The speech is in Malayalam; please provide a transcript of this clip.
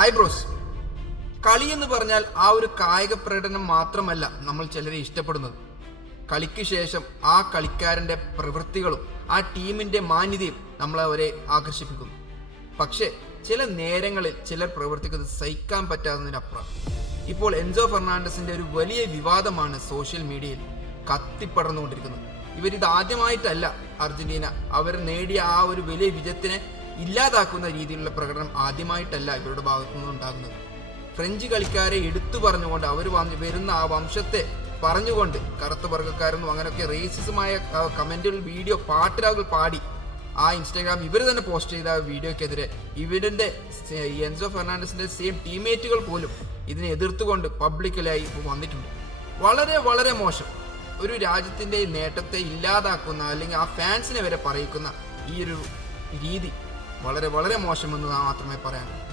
Hi bros. കളി എന്ന് പറഞ്ഞാൽ ആ ഒരു കായിക പ്രകടനം മാത്രമല്ല നമ്മൾ ചിലരെ ഇഷ്ടപ്പെടുന്നത്. കളിക്ക് ശേഷം ആ കളിക്കാരൻ്റെ പ്രവൃത്തികളും ആ ടീമിൻ്റെ മാന്യതയും നമ്മളവരെ ആകർഷിപ്പിക്കുന്നു. പക്ഷേ ചില നേരങ്ങളിൽ ചിലർ പ്രവർത്തിക്കുന്നത് സഹിക്കാൻ പറ്റാത്തതിനപ്പുറം. ഇപ്പോൾ എൻസോ ഫെർണാണ്ടസിൻ്റെ ഒരു വലിയ വിവാദമാണ് സോഷ്യൽ മീഡിയയിൽ കത്തിപ്പടർന്നുകൊണ്ടിരിക്കുന്നത്. ഇവരിത് ആദ്യമായിട്ടല്ല അർജന്റീന അവർ നേടിയ ആ ഒരു വലിയ വിജയത്തിനെ ഇല്ലാതാക്കുന്ന രീതിയിലുള്ള പ്രകടനം ആദ്യമായിട്ടല്ല ഇവരുടെ ഭാഗത്തുനിന്ന് ഉണ്ടാകുന്നത്. ഫ്രഞ്ച് കളിക്കാരെ എടുത്തു പറഞ്ഞുകൊണ്ട് അവർ വരുന്ന ആ വംശത്തെ പറഞ്ഞുകൊണ്ട് കറുത്ത വർഗ്ഗക്കാരെന്നും അങ്ങനെയൊക്കെ റേസിസമായ കമന്റുകൾ വീഡിയോ പാട്ടുകൾ പാടി ആ ഇൻസ്റ്റാഗ്രാം ഇവർ തന്നെ പോസ്റ്റ് ചെയ്ത വീഡിയോക്കെതിരെ ഇവരുടെ എൻസോ ഫെർണാണ്ടസിന്റെ സെയിം ടീംമേറ്റുകൾ പോലും ഇതിനെ എതിർത്തുകൊണ്ട് പബ്ലിക്കലായി ഇപ്പോൾ വന്നിട്ടുണ്ട്. വളരെ വളരെ മോശം. ഒരു രാജ്യത്തിൻ്റെ നേട്ടത്തെ ഇല്ലാതാക്കുന്ന അല്ലെങ്കിൽ ആ ഫാൻസിനെ വരെ പറയിക്കുന്ന ഈ ഒരു രീതി വളരെ വളരെ മോശമെന്ന് മാത്രമേ പറയാനുള്ളൂ.